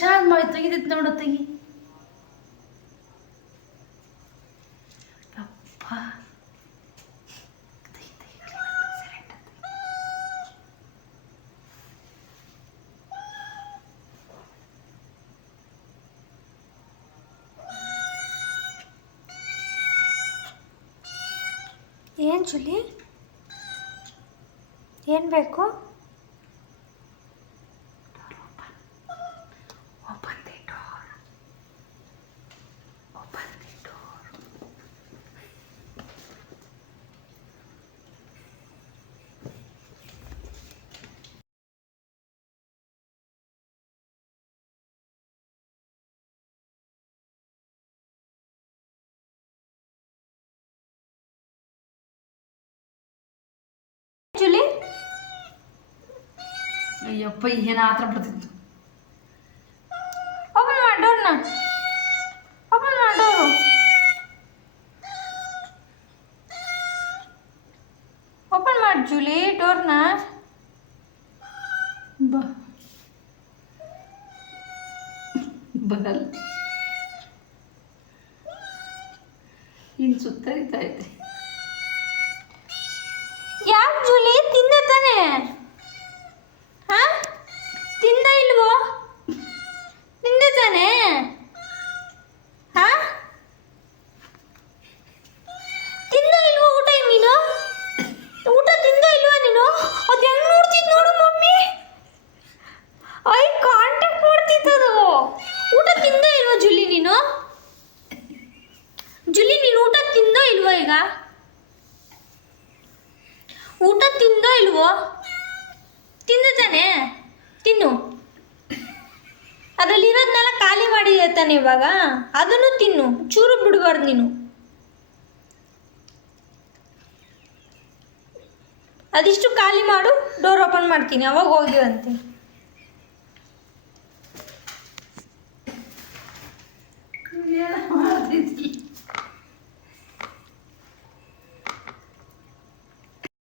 ಶಾಂತ ಮಾಡಿ ತೆಗಿದೈತೆ ನೋಡು ತೆಗಿ. ಅಪ್ಪ ಏನು ಜುಲಿ, ಏನು ಬೇಕು? ಜುಲಿ, ಅಯ್ಯಪ್ಪ ಏನು ಆತರ ಬರ್ತಿತ್ತು. ಓಪನ್ ಮಾಡಿ ಡೋರ್ನ, ಓಪನ್ ಮಾಡಿ ಡೋರು. ಓಪನ್ ಮಾಡಿ ಜುಲಿ ಡೋರ್ನ. ಬಾ ಬರಲ್ಲ, ಇನ್ನು ಸುತ್ತರಿತಾ ಐತೆ. ಯಾಕೆ ಜುಲಿ, ತಿಂದ ತಾನೆ? ಹಾ, ತಿಂದ ಇಲ್ವೋ? ತಿಂದ ತಾನೆ? ಹಾ, ತಿಂದ ಇಲ್ವೋ ಊಟ? ನೀನು ಊಟ ತಿಂದ ಇಲ್ವಾ ನೀನು? ಅದು ಹೆಂಗ್ ನೋಡ್ತಿದ್ ನೋಡು ಮಮ್ಮಿ, ಐ ಕಾಂಟ್ಯಾಕ್ಟ್ ಮಾಡ್ತಿದ್ದದು. ಊಟ ತಿಂದ ಇಲ್ವೋ ಜುಲಿ ನೀನು? ಜುಲಿ ನೀನು ಊಟ ತಿಂದ ಇಲ್ವೋ? ಈಗ ಊಟ ತಿಂದೋ ಇಲ್ವೋ? ತಿಂದ ತಾನೆ? ತಿನ್ನು. ಅದರಲ್ಲಿರೋದನ್ನೆಲ್ಲ ಖಾಲಿ ಮಾಡಿದೆ ತಾನೆ ಇವಾಗ, ಅದನ್ನು ತಿನ್ನು, ಚೂರು ಬಿಡಬಾರ್ದು ನೀನು. ಅದಿಷ್ಟು ಖಾಲಿ ಮಾಡು, ಡೋರ್ ಓಪನ್ ಮಾಡ್ತೀನಿ, ಅವಾಗ ಹೋಗಿವಂತೆ. ಮಾಡ್ತಿದ್ದಿಲ್ಲ